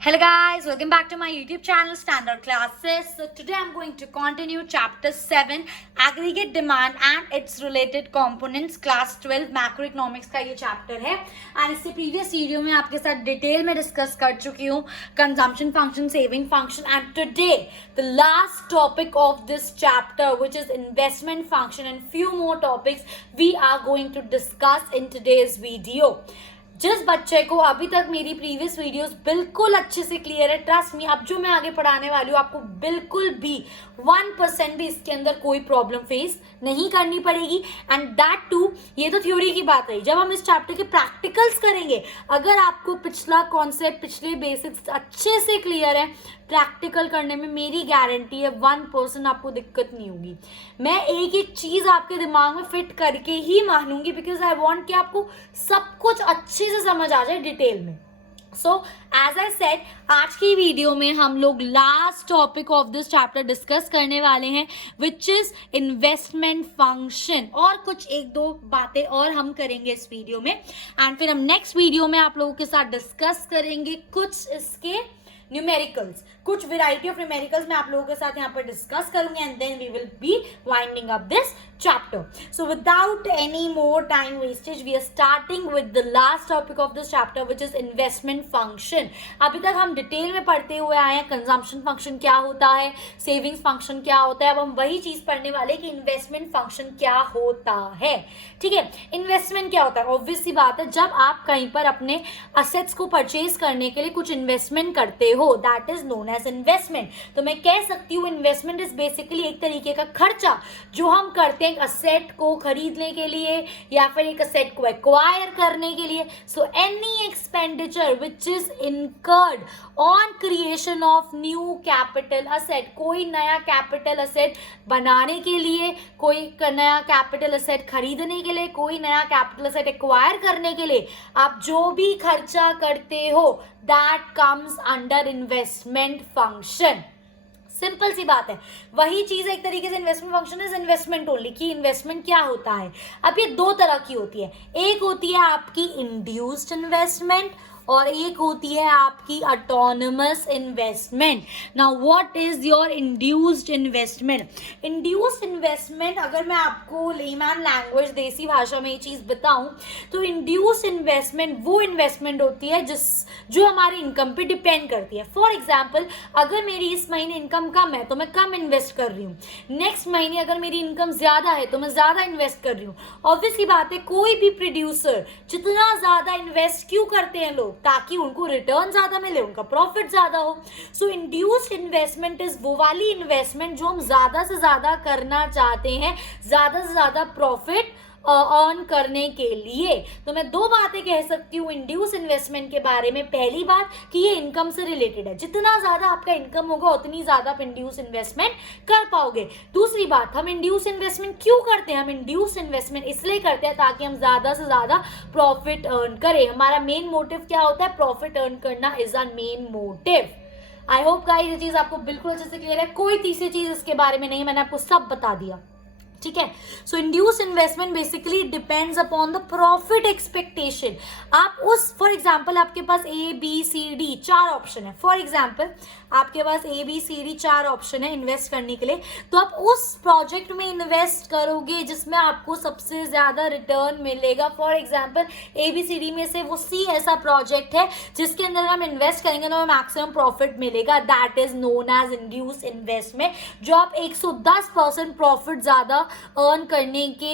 Hello guys, welcome back to my YouTube channel Standard Classes. So today I'm going to continue chapter 7 aggregate demand and its related components class 12 macroeconomics का ये chapter है and इससे previous video में आपके साथ detail में discuss कर चुकी हूँ consumption function, saving function and today the last topic of this chapter which is investment function and few more topics we are going to discuss in today's video. जिस बच्चे को अभी तक मेरी प्रीवियस वीडियोस बिल्कुल अच्छे से क्लियर है, ट्रस्ट मी, अब जो मैं आगे पढ़ाने वाली हूँ आपको बिल्कुल भी 1% भी इसके अंदर कोई प्रॉब्लम फेस नहीं करनी पड़ेगी. एंड दैट टू, ये तो थ्योरी की बात रही. जब हम इस चैप्टर के प्रैक्टिकल्स करेंगे, अगर आपको पिछला कॉन्सेप्ट, पिछले बेसिक्स अच्छे से क्लियर है, प्रैक्टिकल करने में मेरी गारंटी है 1% आपको दिक्कत नहीं होगी. मैं एक एक चीज आपके दिमाग में फिट करके ही मानूंगी बिकॉज आई वांट कि आपको सब कुछ अच्छे से समझ आ जाए डिटेल में. सो एज आई सेड, आज की वीडियो में हम लोग last topic of this chapter discuss करने वाले हैं विच इज इन्वेस्टमेंट फंक्शन. और कुछ एक दो बातें और हम करेंगे इस वीडियो में एंड फिर हम नेक्स्ट वीडियो में आप लोगों के साथ डिस्कस करेंगे कुछ इसके न्यूमेरिकल्स, कुछ वेराइटी ऑफ न्यूमेरिकल्स मैं आप लोगों के साथ यहाँ पर डिस्कस करूंगी and then we will be winding up this chapter. So without any more time wastage, we are starting with the last topic of this chapter which is investment function. अभी तक हम डिटेल में पढ़ते हुए आए हैं consumption function क्या होता है, सेविंग्स फंक्शन क्या होता है. अब हम वही चीज पढ़ने वाले कि इन्वेस्टमेंट फंक्शन क्या होता है. ठीक है, इन्वेस्टमेंट क्या होता है? ऑब्वियस सी बात है, जब आप कहीं पर अपने असेट्स को परचेज करने के लिए कुछ इन्वेस्टमेंट करते हो, that is known as investment. तो मैं कह सकती हूँ इन्वेस्टमेंट इज बेसिकली एक तरीके का खर्चा जो हम करते हैं एक असेट को खरीदने के लिए या फिर एक असेट को एक्वायर करने के लिए. So any expenditure which is incurred on creation of new capital asset, कोई नया कैपिटल असेट बनाने के लिए, कोई नया कैपिटल असेट खरीदने के लिए, कोई नया कैपिटल असेट एक्वायर करने के लिए आप जो भी खर्चा करते हो that comes under investment function. Simple सी बात है, वही चीज एक तरीके से investment function is investment only. कि इन्वेस्टमेंट क्या होता है? अब ये दो तरह की होती है. एक होती है आपकी इंड्यूस्ड इन्वेस्टमेंट और एक होती है आपकी autonomous investment. Now what is your induced investment? Induced investment, अगर मैं आपको लेमैन लैंग्वेज, देसी भाषा में ये चीज बताऊं तो इंड्यूस्ड इन्वेस्टमेंट वो इन्वेस्टमेंट होती है जो हमारी इनकम पे डिपेंड करती है. फॉर एग्जाम्पल, अगर मेरी इस महीने इनकम कम है तो मैं कम इन्वेस्ट कर रही हूँ. नेक्स्ट महीने अगर मेरी इनकम ज्यादा है तो मैं ज्यादा इन्वेस्ट कर रही हूँ. ऑब्वियसली बात है, कोई भी प्रोड्यूसर जितना ज्यादा इन्वेस्ट क्यों करते हैं लोग? ताकि उनको रिटर्न ज्यादा मिले, उनका प्रॉफिट ज्यादा हो. सो इंड्यूस्ड इन्वेस्टमेंट इज वो वाली इन्वेस्टमेंट जो हम ज्यादा से ज्यादा करना चाहते हैं, ज्यादा से ज्यादा प्रॉफिट अर्न करने के लिए. तो मैं दो बातें कह सकती हूँ इंड्यूस इन्वेस्टमेंट के बारे में. पहली बात कि ये इनकम से रिलेटेड है, जितना ज्यादा आपका इनकम होगा उतनी ज्यादा आप इंड्यूस इन्वेस्टमेंट कर पाओगे. दूसरी बात, हम इंड्यूस इन्वेस्टमेंट क्यों करते हैं? हम इंड्यूस इन्वेस्टमेंट इसलिए करते हैं ताकि हम ज्यादा से ज्यादा प्रॉफिट अर्न करें. हमारा मेन मोटिव क्या होता है? प्रॉफिट अर्न करना is our main motive. I hope guys ये चीज आपको बिल्कुल अच्छे से क्लियर है. कोई तीसरी चीज इसके बारे में नहीं, मैंने आपको सब बता दिया. ठीक है. So induce investment basically depends upon the profit expectation. आप उस, फॉर एग्जाम्पल आपके पास A B C D 4 option है. फॉर एग्जाम्पल आपके पास A B C D 4 option है इन्वेस्ट करने के लिए. तो आप उस प्रोजेक्ट में इन्वेस्ट करोगे जिसमें आपको सबसे ज्यादा रिटर्न मिलेगा. For example A B C D में से वो सी ऐसा प्रोजेक्ट है जिसके अंदर हम इन्वेस्ट करेंगे तो हमें मैक्सिमम प्रॉफिट मिलेगा. That is known as induce investment. जो आप 110% प्रॉफिट ज्यादा अर्न करने के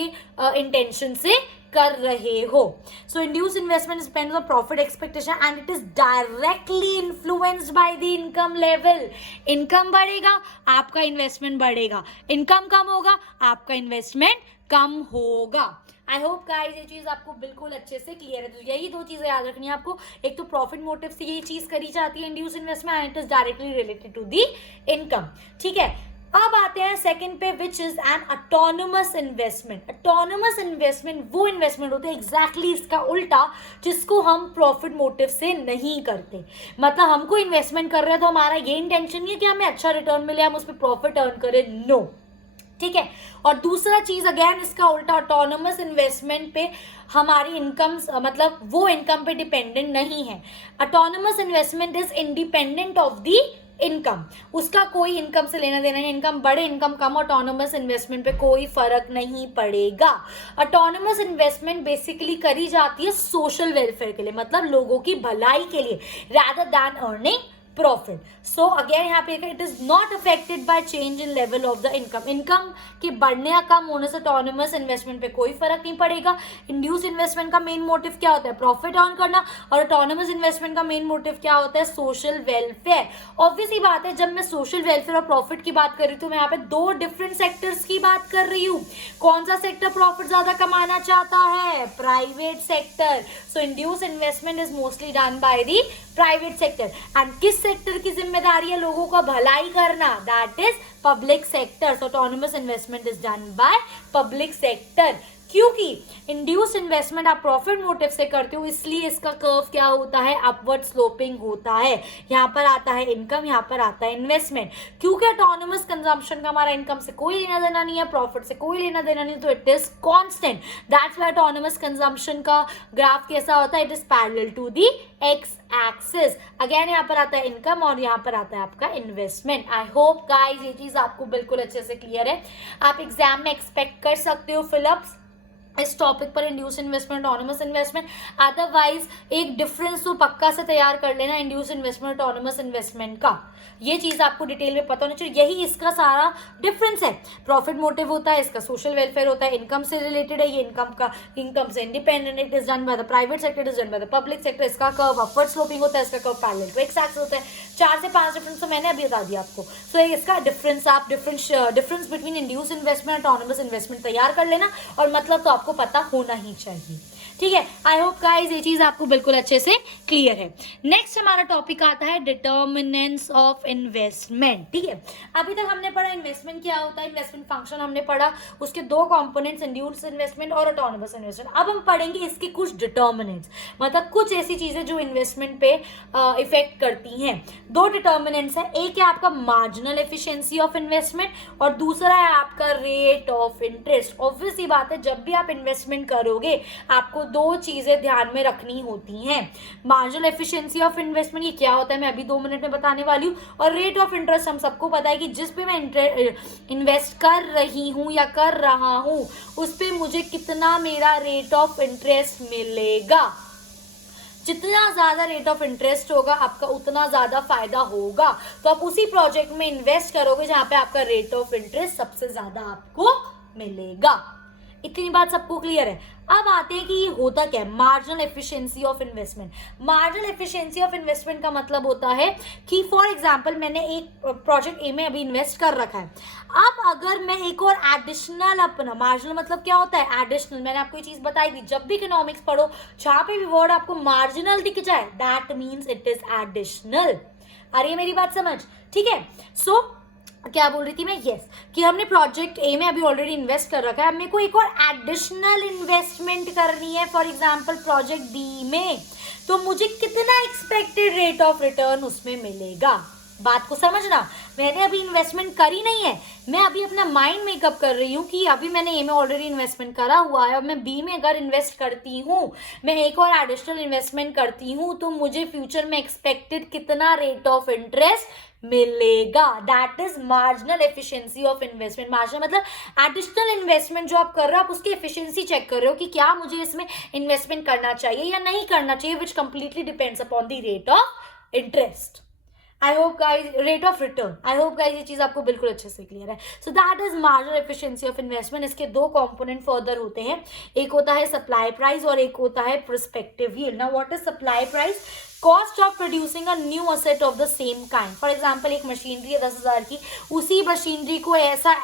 इंटेंशन से कर रहे हो. So induce investment depends on profit expectation and it is directly influenced by the income level. Income बढ़ेगा, आपका इन्वेस्टमेंट बढ़ेगा. इनकम कम होगा, आपका इन्वेस्टमेंट कम होगा. आई होप गाइस ये चीज आपको बिल्कुल अच्छे से क्लियर है. तो यही दो चीजें याद रखनी है आपको. एक तो प्रॉफिट मोटिव से ये चीज करी जाती है induce investment and it is directly related to the income. ठीक है. अब आते हैं सेकंड पे which is an autonomous investment. Autonomous investment वो इन्वेस्टमेंट होते हैं एग्जैक्टली इसका उल्टा, जिसको हम प्रॉफिट मोटिव से नहीं करते. मतलब हमको इन्वेस्टमेंट कर रहे हैं तो हमारा ये इंटेंशन नहीं है कि हमें अच्छा रिटर्न मिले, हम उस पर प्रॉफिट अर्न करें. नो. ठीक है। और दूसरा चीज अगेन इसका उल्टा, ऑटोनोमस इन्वेस्टमेंट पे हमारी इनकम मतलब वो इनकम पे डिपेंडेंट नहीं है। Autonomous investment is independent of the income, उसका कोई इनकम से लेना देना नहीं, इनकम बढ़े इनकम कम, ऑटोनोमस इन्वेस्टमेंट पे कोई फर्क नहीं पड़ेगा। ऑटोनोमस इन्वेस्टमेंट बेसिकली करी जाती है सोशल वेलफेयर के लिए, मतलब लोगों की भलाई के लिए, rather than earning profit. So again यहाँ पे it is not affected by change in level of the income. Income के बढ़ने या कम होने से ऑटोनोमस इन्वेस्टमेंट पे कोई फर्क नहीं पड़ेगा। इंड्यूस इन्वेस्टमेंट का मेन मोटिव क्या होता है? प्रॉफिट अर्न करना। और ऑटोनोमस इन्वेस्टमेंट का मेन मोटिव क्या होता है? Social welfare. ऑब्वियस ही बात है, जब मैं सोशल वेलफेयर और प्रॉफिट की बात कर रही हूँ तो मैं यहाँ पे दो डिफरेंट सेक्टर्स की बात कर रही हूँ। कौन सा सेक्टर प्रॉफिट ज्यादा कमाना चाहता है? Private sector. So induce investment is mostly done by the private sector. And किस सेक्टर की जिम्मेदारी है लोगों को भलाई करना? That is public sector. So autonomous investment is done by public sector. क्योंकि इंड्यूस इन्वेस्टमेंट आप प्रॉफिट मोटिव से करते हो, इसलिए इसका कर्व क्या होता है? अपवर्ड स्लोपिंग होता है। यहाँ पर आता है इनकम, यहाँ पर आता है इन्वेस्टमेंट। क्योंकि ऑटोनोमस कंजम्पशन का हमारा इनकम से कोई लेना देना नहीं है, प्रॉफिट से कोई लेना देना नहीं, तो it is constant. That's why autonomous consumption का ग्राफ कैसा होता है? It is parallel to the X axis. Again यहाँ पर आता है इनकम और यहाँ पर आता है आपका इन्वेस्टमेंट। आई होप गाइस ये चीज आपको बिल्कुल अच्छे से क्लियर है। आप एग्जाम में एक्सपेक्ट कर सकते हो फिलअप्स इस टॉपिक पर, induce investment, autonomous investment. Otherwise एक डिफरेंस तो पक्का से तैयार कर लेना इंड्यूस इन्वेस्टमेंट, ऑटोनोमस इन्वेस्टमेंट का। ये चीज आपको डिटेल में पता होना चाहिए, यही इसका सारा डिफरेंस है। प्रॉफिट मोटिव होता है, इसका सोशल वेलफेयर होता है, इनकम से रिलेटेड है, ये इनकम से independent. It is done by the private sector, it is done by the public sector. इसका कर्व अपवर्ड स्लोपिंग होता है, इसका curve parallel to X axis होता है। 4 से 5 डिफरेंस तो मैंने अभी बता दिया आपको। सो इसका डिफरेंस आप डिफरेंस बिटवीन इंड्यूस इन्वेस्टमेंट और ऑटोनोमस इन्वेस्टमेंट तैयार कर लेना, और मतलब तो आपको पता होना ही चाहिए। ठीक है, आई होप गाइस ये चीज आपको बिल्कुल अच्छे से क्लियर है। नेक्स्ट हमारा टॉपिक आता है डिटर्मिनेंट्स ऑफ इन्वेस्टमेंट। ठीक है, अभी तक हमने पढ़ा इन्वेस्टमेंट क्या होता है, इन्वेस्टमेंट फंक्शन हमने पढ़ा, उसके दो कंपोनेंट्स इंड्यूस इन्वेस्टमेंट और ऑटोनोमस इन्वेस्टमेंट। अब हम पढ़ेंगे इसके कुछ डिटर्मिनेंट्स, मतलब कुछ ऐसी चीजें जो इन्वेस्टमेंट पे इफेक्ट करती हैं। दो डिटर्मिनेंट्स है, एक है आपका मार्जिनल एफिशिएंसी ऑफ इन्वेस्टमेंट और दूसरा है आपका रेट ऑफ इंटरेस्ट। ऑब्वियस ही बात है, जब भी आप इन्वेस्टमेंट करोगे आपको दो चीजें ध्यान में रखनी होती हैं। मार्जिनल एफिशिएंसी ऑफ इन्वेस्टमेंट ये क्या होता है मैं अभी 2 मिनट में बताने वाली हूँ, और रेट ऑफ इंटरेस्ट हम सबको पता है कि जिस पे मैं इन्वेस्ट कर रही हूँ या कर रहा हूँ उस पे मुझे कितना मेरा रेट ऑफ इंटरेस्ट मिलेगा। जितना ज्यादा रेट ऑफ इंटरेस्ट होगा आपका उतना ज्यादा फायदा होगा। तो आप उसी प्रोजेक्ट में इन्वेस्ट करोगे जहां पे आपका रेट ऑफ इंटरेस्ट सबसे ज्यादा आपको मिलेगा। इतनी बात सबको क्लियर है। अब आते हैं कि ये होता क्या है marginal efficiency of investment. Marginal efficiency of investment का मतलब होता है कि फॉर एग्जांपल मैंने एक प्रोजेक्ट ए में अभी इन्वेस्ट कर रखा है, अब अगर मैं एक और एडिशनल अपना, मार्जिनल मतलब क्या होता है? एडिशनल। मैंने आपको ये चीज बताई थी, जब भी इकोनॉमिक्स पढ़ो जहां पे भी वर्ड आपको मार्जिनल दिख जाए that means it is additional. अरे मेरी बात समझ, ठीक है। सो क्या बोल रही थी मैं? यस, कि हमने प्रोजेक्ट ए में अभी ऑलरेडी इन्वेस्ट कर रखा है, अब मेरे को एक और एडिशनल इन्वेस्टमेंट करनी है फॉर एग्जांपल प्रोजेक्ट बी में, तो मुझे कितना एक्सपेक्टेड रेट ऑफ रिटर्न उसमें मिलेगा। बात को समझना, मैंने अभी इन्वेस्टमेंट करी नहीं है, मैं अभी अपना माइंड मेकअप कर रही हूँ कि अभी मैंने ए में ऑलरेडी इन्वेस्टमेंट करा हुआ है और मैं बी में अगर इन्वेस्ट करती हूँ, मैं एक और एडिशनल इन्वेस्टमेंट करती हूँ, तो मुझे फ्यूचर में एक्सपेक्टेड कितना रेट ऑफ इंटरेस्ट मिलेगा। That is marginal efficiency of investment. Marginal मतलब एडिशनल इन्वेस्टमेंट जो आप कर रहे हो, आप उसकी एफिशिएंसी चेक कर रहे हो कि क्या मुझे इसमें इन्वेस्टमेंट करना चाहिए या नहीं करना चाहिए, which completely depends upon the rate of interest. I hope guys, rate of return, I hope guys ये चीज आपको बिल्कुल अच्छे से क्लियर है। So that is marginal efficiency of investment. इसके दो कंपोनेंट फर्दर होते हैं, एक होता है सप्लाई प्राइस और एक होता है prospective yield. Now what is supply price? Cost of producing a new asset of the same kind. For example एक मशीनरी है 10,000 की, उसी मशीनरी को ऐसा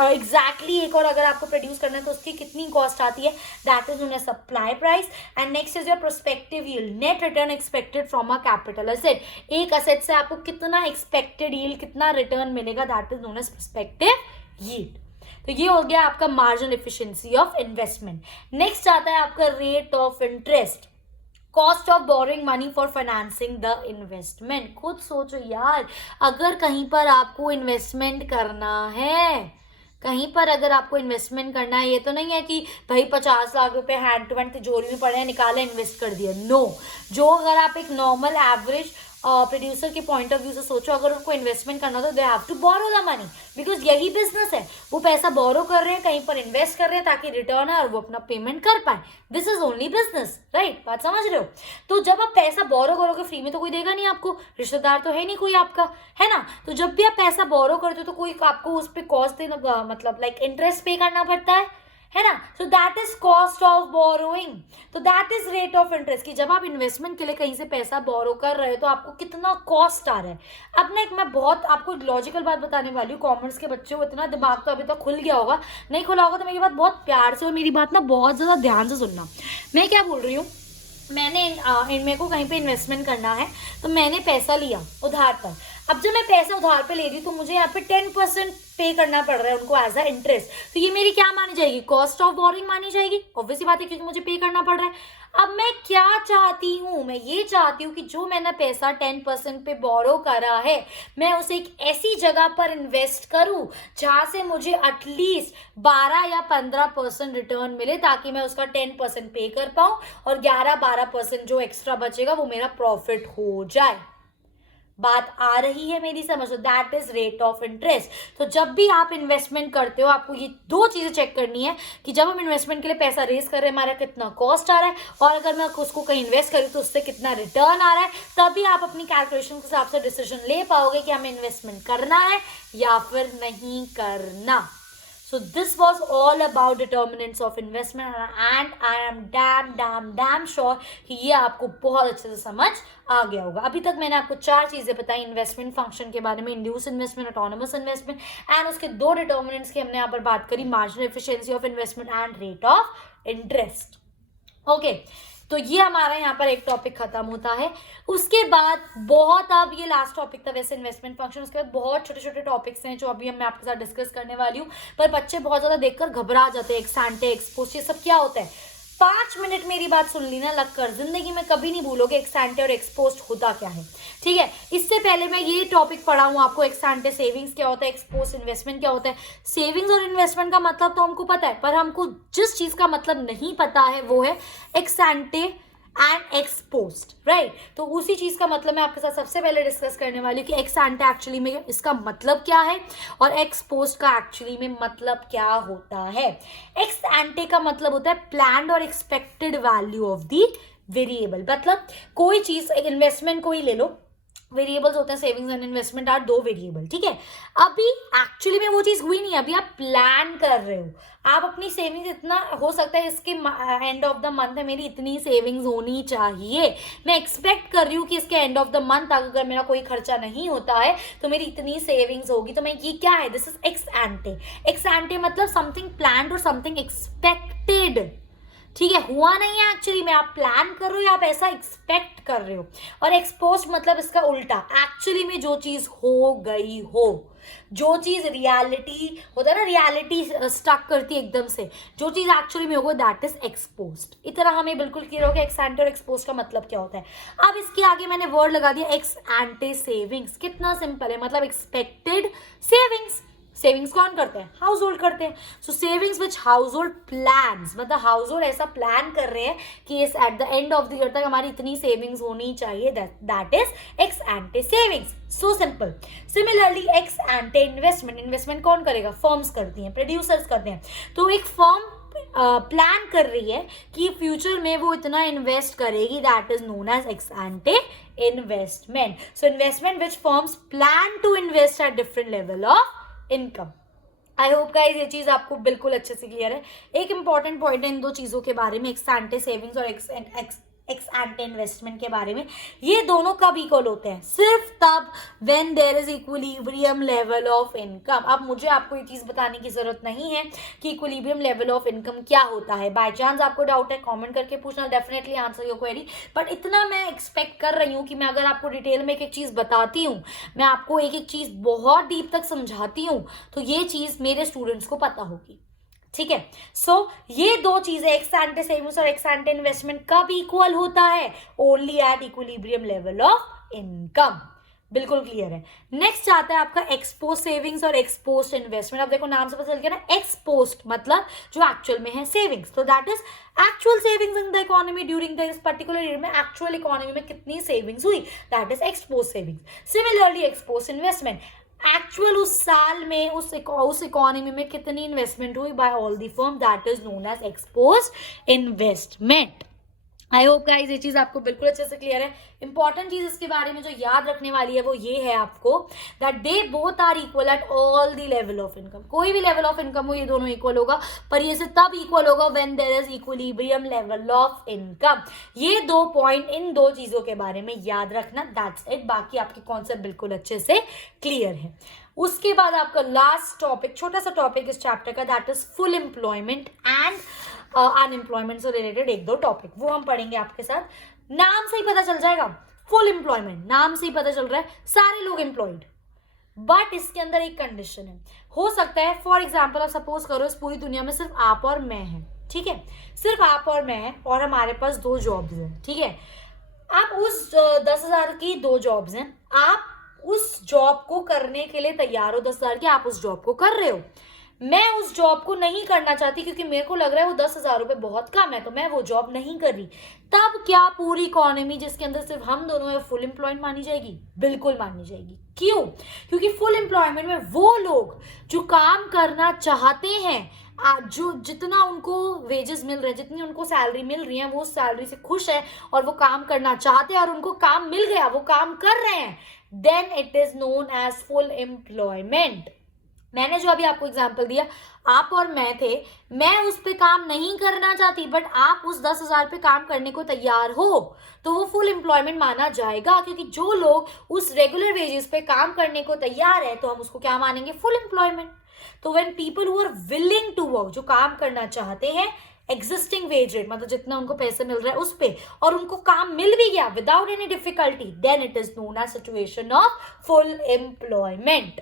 एग्जैक्टली एक और अगर आपको प्रोड्यूस करना है तो उसकी कितनी कॉस्ट आती है, that is known as supply price. And next is your prospective yield, net return expected from a capital asset. एक असेट से आपको कितना एक्सपेक्टेड यील्ड, कितना रिटर्न मिलेगा, that is known as prospective yield. तो ये हो गया आपका marginal efficiency of investment. Next आता है आपका rate of interest, cost of borrowing money for financing the investment. खुद सोचो यार, अगर कहीं पर आपको इन्वेस्टमेंट करना है कहीं पर अगर आपको इन्वेस्टमेंट करना है, ये तो नहीं है कि भाई 50 लाख रुपए हैंड टू हैंड तिजोरी में पड़े हैं, निकाले इन्वेस्ट कर दिया। नो, जो अगर आप एक नॉर्मल एवरेज प्रोड्यूसर के पॉइंट ऑफ व्यू से सोचो, अगर उनको इन्वेस्टमेंट करना तो they have to borrow the money, because यही बिजनेस है। वो पैसा बोरो कर रहे हैं, कहीं पर इन्वेस्ट कर रहे हैं ताकि रिटर्न है और वो अपना पेमेंट कर पाए। This is only business, right? बात समझ रहे हो? तो जब आप पैसा बोरो करोगे, फ्री में तो कोई देगा नहीं आपको, रिश्तेदार तो है नहीं कोई आपका, है ना? तो जब भी आप पैसा बोरो करते हो तो कोई आपको उस पर कॉस्ट देना, मतलब लाइक इंटरेस्ट पे करना पड़ता है ना? So that is cost of borrowing, तो that is rate of interest, कि जब आप इन्वेस्टमेंट के लिए कहीं से पैसा बोरो कर रहे हो तो आपको कितना कॉस्ट आ रहा है। अब ना एक मैं बहुत आपको लॉजिकल बात बताने वाली हूँ, कॉमर्स के बच्चे हो, इतना दिमाग तो अभी तक खुल गया होगा, नहीं खुला होगा तो मेरी बात बहुत प्यार से और मेरी बात ना बहुत ज्यादा ध्यान से सुनना। मैं क्या बोल रही हूँ, मैंने मेरे को कहीं पे इन्वेस्टमेंट करना है, तो मैंने पैसा लिया उधार पर। अब जब मैं पैसा उधार पे ले रही हूँ तो मुझे यहाँ पे 10% पे करना पड़ रहा है उनको एज अ इंटरेस्ट, तो ये मेरी क्या मानी जाएगी? कॉस्ट ऑफ बोरिंग मानी जाएगी, ऑब्वियसली बात है, क्योंकि मुझे पे करना पड़ रहा है। अब मैं क्या चाहती हूँ, मैं ये चाहती हूँ कि जो मैंने पैसा 10% पे बोरो करा है, मैं उसे एक ऐसी जगह पर इन्वेस्ट करूँ जहाँ से मुझे एटलीस्ट 12 या 15% रिटर्न मिले, ताकि मैं उसका 10% पे कर पाऊँ और 11-12% जो एक्स्ट्रा बचेगा वो मेरा प्रॉफिट हो जाए। बात आ रही है मेरी समझ? That is rate of interest. तो जब भी आप इन्वेस्टमेंट करते हो, आपको ये दो चीजें चेक करनी है कि जब हम इन्वेस्टमेंट के लिए पैसा रेज कर रहे हैं, हमारा कितना कॉस्ट आ रहा है, और अगर मैं उसको कहीं इन्वेस्ट करूँ तो उससे कितना रिटर्न आ रहा है। तभी आप अपनी कैलकुलेशन के हिसाब से डिसीजन ले पाओगे कि हमें इन्वेस्टमेंट करना है या फिर नहीं करना। So this was all about determinants of investment, and I am damn sure कि ये आपको बहुत अच्छे से समझ आ गया होगा। अभी तक मैंने आपको 4 चीजें बताई इन्वेस्टमेंट फंक्शन के बारे में, induce investment, autonomous investment, and उसके 2 डिटर्मिनेंट्स की हमने यहाँ पर बात करी, marginal efficiency of investment and rate of interest. Okay, तो ये हमारा यहाँ पर एक टॉपिक खत्म होता है। उसके बाद बहुत, अब ये लास्ट टॉपिक था वैसे इन्वेस्टमेंट फंक्शन, उसके बाद बहुत छोटे छोटे टॉपिक्स हैं जो अभी मैं आपके साथ डिस्कस करने वाली हूँ, पर बच्चे बहुत ज्यादा देखकर घबरा जाते हैं। एक्स एंटे, एक्स पोस्ट, ये सब क्या होता है? 5 मिनट मेरी बात सुन ली ना लगकर, जिंदगी में कभी नहीं भूलोगे एक्स एंटे और एक्स पोस्ट होता क्या है, ठीक है? इससे पहले मैं ये टॉपिक पढ़ाऊँ आपको, एक्स एंटे सेविंग्स क्या होता है, एक्स पोस्ट इन्वेस्टमेंट क्या होता है। सेविंग्स और इन्वेस्टमेंट का मतलब तो हमको पता है, पर हमको जिस चीज का मतलब नहीं पता है वो है x एंटे and x post, right? तो उसी चीज का मतलब मैं आपके साथ सबसे पहले डिस्कस करने वाली हूँ कि एक्स एंटे एक्चुअली में इसका मतलब क्या है और एक्स पोस्ट का एक्चुअली में मतलब क्या होता है। एक्स एंटे का मतलब होता है प्लान्ड और expected value of the variable. मतलब कोई चीज, एक इन्वेस्टमेंट को ही ले लो, वेरिएबल्स होते हैं, savings and investment are 2 variable, ठीक है? अभी एक्चुअली में वो चीज हुई नहीं, अभी आप प्लान कर रहे हो। आप अपनी सेविंग्स, इतना हो सकता है इसके एंड ऑफ द मंथ है मेरी इतनी सेविंग्स होनी चाहिए, मैं एक्सपेक्ट कर रही हूँ कि इसके एंड ऑफ द मंथ अगर मेरा कोई खर्चा नहीं होता है तो मेरी इतनी सेविंग्स होगी। तो मैं, ये क्या है? This is ex एंटे। एक्स एंटे मतलब समथिंग प्लान्ड और समथिंग एक्सपेक्टेड, ठीक है? हुआ नहीं है एक्चुअली में, आप प्लान कर रहे हो या आप ऐसा एक्सपेक्ट कर रहे हो। और एक्सपोस्ट मतलब इसका उल्टा, एक्चुअली में जो चीज हो गई हो, जो चीज रियलिटी होता है ना, रियलिटी स्टक करती है एकदम से, जो चीज एक्चुअली में होगा, दैट इज एक्सपोस्ट। इतना हमें बिल्कुल क्लियर हो गया एक्स एंटे और एक्सपोस्ट का मतलब क्या होता है। अब इसके आगे मैंने वर्ड लगा दिया एक्स एंटे सेविंग्स। कितना सिंपल है, मतलब एक्सपेक्टेड सेविंग्स। सेविंग्स कौन करते हैं? हाउस होल्ड करते हैं। So savings which household plans, मतलब हाउस होल्ड ऐसा प्लान कर रहे हैं कि इस at the end of the year तक हमारी इतनी सेविंग्स होनी चाहिए, that is ex ante savings. So simple. Similarly ex ante investment, investment कौन करेगा? फर्म्स करती हैं, प्रोड्यूसर्स करते हैं। तो एक फर्म प्लान कर रही है कि फ्यूचर में वो इतना इन्वेस्ट करेगी, that is known as ex ante investment. So investment which firms plan to invest at different level of income. I hope guys ये चीज आपको बिल्कुल अच्छे से क्लियर है। एक इंपॉर्टेंट पॉइंट है इन 2 चीजों के बारे में, एक्स एंटे सेविंग्स और एक्स एंटे इन्वेस्टमेंट के बारे में। ये दोनों कब इक्वल होते हैं? सिर्फ तब when there is equilibrium level of income. अब मुझे आपको ये चीज बताने की जरूरत नहीं है कि इक्विलिब्रियम लेवल ऑफ इनकम क्या होता है। बाय चांस आपको डाउट है, कमेंट करके पूछना, definitely answer your query. But इतना मैं एक्सपेक्ट कर रही हूँ कि मैं अगर आपको डिटेल में एक एक चीज बताती हूँ, मैं आपको एक एक चीज बहुत डीप तक समझाती हूँ, तो ये चीज मेरे स्टूडेंट्स को पता होगी, ठीक है? सो ये 2 चीजें, एक्स एंटे सेविंग्स और एक्स एंटे इन्वेस्टमेंट, कब इक्वल होता है? Only at equilibrium level of income. बिल्कुल क्लियर है। नेक्स्ट आता है आपका एक्सपोज सेविंग्स और एक्सपोज इन्वेस्टमेंट। अब देखो नाम से पता चल गया ना, एक्सपोज मतलब जो एक्चुअल में है सेविंग्स, तो that is actual savings in the economy during this particular year में एक्चुअल इकोनॉमी में कितनी सेविंग्स हुई, that is ex post savings. Similarly ex post investment, actual उस साल में उस इकोनॉमी में कितनी इन्वेस्टमेंट हुई by all the firm, that is known as ex post investment. I hope guys ये चीज आपको बिल्कुल अच्छे से क्लियर है। इंपॉर्टेंट चीज इसके बारे में जो याद रखने वाली है वो ये है आपको, that they both are equal at all the level of income. कोई भी लेवल ऑफ इनकम हो ये दोनों इक्वल होगा, पर ये से तब इक्वल होगा when there is equilibrium level of income. ये 2 पॉइंट इन 2 चीजों के बारे में याद रखना, दैट्स इट। बाकी आपके कॉन्सेप्ट बिल्कुल अच्छे से क्लियर है। उसके बाद आपका लास्ट टॉपिक, छोटा सा टॉपिक इस चैप्टर का, that is full employment and unemployment से रिलेटेड 1-2 टॉपिक, वो हम पढ़ेंगे आपके साथ। नाम से ही पता चल जाएगा, फुल एम्प्लॉयमेंट, नाम से ही पता चल रहा है सारे लोग एम्प्लॉयड, बट इसके अंदर एक कंडीशन है। हो सकता है फॉर एग्जाम्पल आप सपोज करो इस पूरी दुनिया में सिर्फ आप और मैं हैं, ठीक है, सिर्फ आप और मैं हैं और हमारे पास 2 जॉब्स हैं, ठीक है। आप उस 10,000 की 2 जॉब्स हैं, आप उस जॉब को करने के लिए तैयार हो, 10,000 की आप उस जॉब को कर रहे हो। मैं उस जॉब को नहीं करना चाहती क्योंकि मेरे को लग रहा है वो 10,000 रुपए बहुत कम है, तो मैं वो जॉब नहीं कर रही। तब क्या पूरी इकोनॉमी जिसके अंदर सिर्फ हम दोनों है फुल एम्प्लॉयमेंट मानी जाएगी? बिल्कुल मानी जाएगी। क्यों? क्योंकि फुल एम्प्लॉयमेंट में वो लोग जो काम करना चाहते हैं, जो जितना उनको वेजेस मिल रहे हैं, जितनी उनको सैलरी मिल रही है, वो सैलरी से खुश है और वो काम करना चाहते हैं और उनको काम मिल गया, वो काम कर रहे हैं, then it is known as full employment. मैंने जो अभी आपको एग्जांपल दिया, आप और मैं थे, मैं उस पे काम नहीं करना चाहती बट आप उस 10,000 पे काम करने को तैयार हो, तो वो फुल एम्प्लॉयमेंट माना जाएगा। क्योंकि जो लोग उस रेगुलर वेजेस पे काम करने को तैयार है तो हम उसको क्या मानेंगे? Full employment. तो when people who are willing to work, जो काम करना चाहते हैं एग्जिस्टिंग वेज रेट मतलब जितना उनको पैसे मिल रहा है उस पे, और उनको काम मिल भी गया without any difficulty, then it is known as situation of full employment.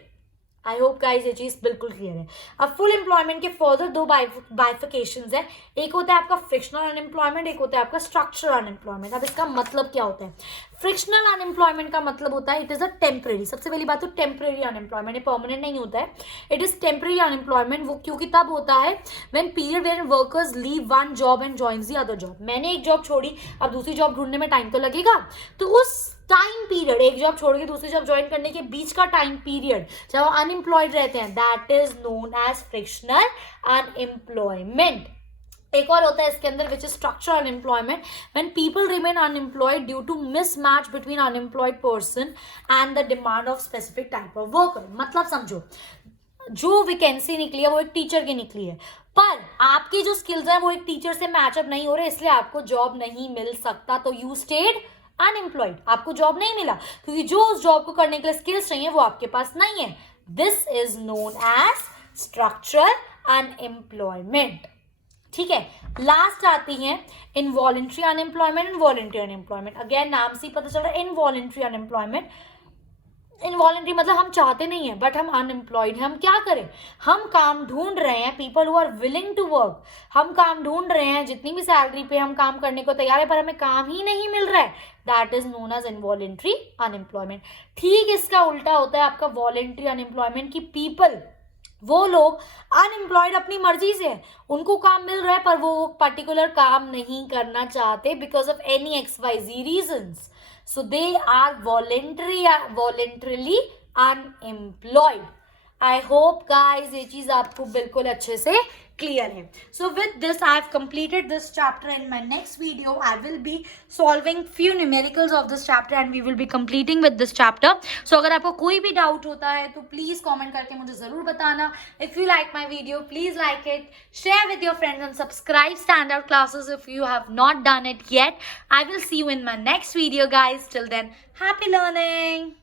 I hope guys ये चीज बिल्कुल क्लियर है। अब फुल एम्प्लॉयमेंट के फर्दर 2 बाइफिकेशंस है, एक होता है आपका फ्रिक्शनल अनएम्प्लॉयमेंट, एक होता है आपका स्ट्रक्चरल अनएम्प्लॉयमेंट। अब इसका मतलब क्या होता है? फ्रिक्शनल अनएम्प्लॉयमेंट का मतलब होता है इट इज अ टेम्परेरी, सबसे पहली बात तो टेम्परेरी अनएम्प्लॉयमेंट है, परमानेंट नहीं होता है, इट इज टेम्परेरी अनएम्प्लॉयमेंट। वो क्योंकि तब होता है when period when workers leave one job and joins the other job. मैंने एक जॉब छोड़ी, अब दूसरी जॉब ढूंढने में टाइम तो लगेगा, तो उस टाइम पीरियड, एक जॉब छोड़ के दूसरी जॉब ज्वाइन करने के बीच का टाइम पीरियड जब हम अनएम्प्लॉयड रहते हैं, that is known as frictional unemployment. एक और होता है इसके अंदर which is structural unemployment, when people remain unemployed due to mismatch between unemployed person and the demand of specific type of worker. मतलब समझो, जो वैकेंसी निकली है वो एक टीचर की निकली है, पर आपकी जो स्किल्स है वो एक टीचर से मैचअप नहीं हो रहे, इसलिए आपको जॉब नहीं मिल सकता, तो यू स्टेड अनएम्प्लॉयड, आपको जॉब नहीं मिला क्योंकि जो उस जॉब को करने के लिए स्किल्स चाहिए वो आपके पास नहीं है। This is known as structural unemployment. ठीक है, लास्ट आती है involuntary unemployment and voluntary unemployment. Again नाम से ही पता चल रहा है इनवॉलेंट्री अनएम्प्लॉयमेंट। इनवॉलेंट्री मतलब हम चाहते नहीं है बट हम अनएम्प्लॉयड हैं, हम क्या करें? हम काम ढूंढ रहे हैं, people who are willing to work, हम काम ढूंढ रहे हैं, जितनी भी सैलरी पे हम काम करने को तैयार है पर हमें काम ही नहीं मिल रहा है, that is known as involuntary unemployment. ठीक इसका उल्टा होता है आपका वॉलेंट्री अनएम्प्लॉयमेंट की पीपल, वो लोग अनएम्प्लॉयड अपनी मर्जी से, उनको काम मिल रहा है पर वो पर्टिकुलर काम नहीं करना चाहते because of any XYZ reasons, so they are voluntarily unemployed. I hope guys ये चीज आपको बिल्कुल अच्छे से क्लियर है। So with this I have completed this chapter. In my next video I will be solving few numericals of this chapter and we will be completing with this chapter. So अगर आपको कोई भी doubt होता है तो please comment करके मुझे जरूर बताना। If you like my video please like it, share with your friends and subscribe Standout Classes if you have not done it yet. I will see you in my next video guys. Till then, happy learning.